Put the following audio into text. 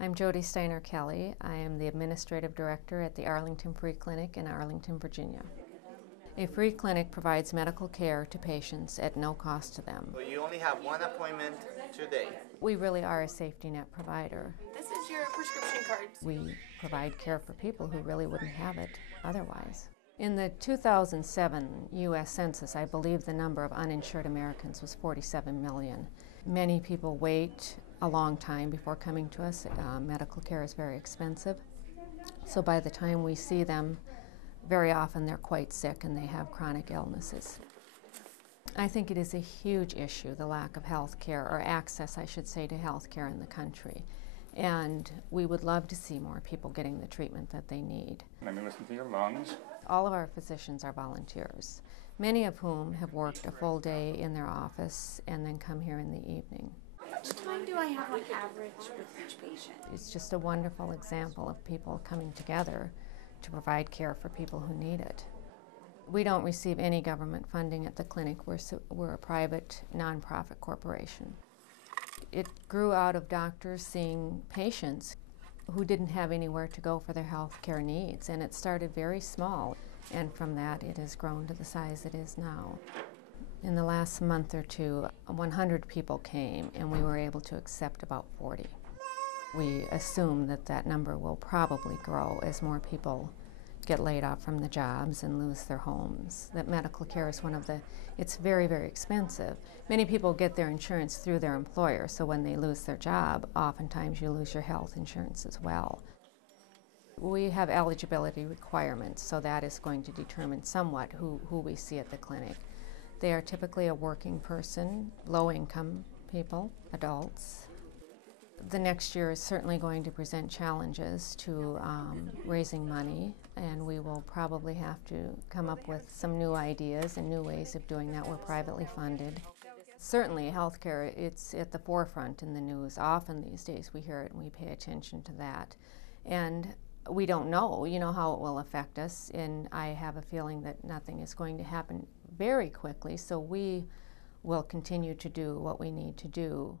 I'm Jody Steiner Kelly. I am the Administrative Director at the Arlington Free Clinic in Arlington, Virginia. A free clinic provides medical care to patients at no cost to them. So you only have one appointment today. We really are a safety net provider. This is your prescription card. We provide care for people who really wouldn't have it otherwise. In the 2007 U.S. Census, I believe the number of uninsured Americans was 47 million. Many people wait a long time before coming to us. Medical care is very expensive. So by the time we see them, very often they're quite sick and they have chronic illnesses. I think it is a huge issue, the lack of health care, or access, I should say, to health care in the country. And we would love to see more people getting the treatment that they need. Let me listen to your lungs. All of our physicians are volunteers, many of whom have worked a full day in their office and then come here in the evening. How much time do I have on average with each patient? It's just a wonderful example of people coming together to provide care for people who need it. We don't receive any government funding at the clinic. We're a private, nonprofit corporation. It grew out of doctors seeing patients who didn't have anywhere to go for their health care needs, and it started very small, and from that it has grown to the size it is now. In the last month or two, 100 people came, and we were able to accept about 40. We assume that that number will probably grow as more people get laid off from the jobs and lose their homes. That medical care is it's very, very expensive. Many people get their insurance through their employer, so when they lose their job, oftentimes you lose your health insurance as well. We have eligibility requirements, so that is going to determine somewhat who we see at the clinic. They are typically a working person, low-income people, adults. The next year is certainly going to present challenges to raising money, and we will probably have to come up with some new ideas and new ways of doing that. We're privately funded. Certainly healthcare, it's at the forefront in the news. Often these days we hear it and we pay attention to that. And we don't know, how it will affect us, and I have a feeling that nothing is going to happen very quickly, so we will continue to do what we need to do.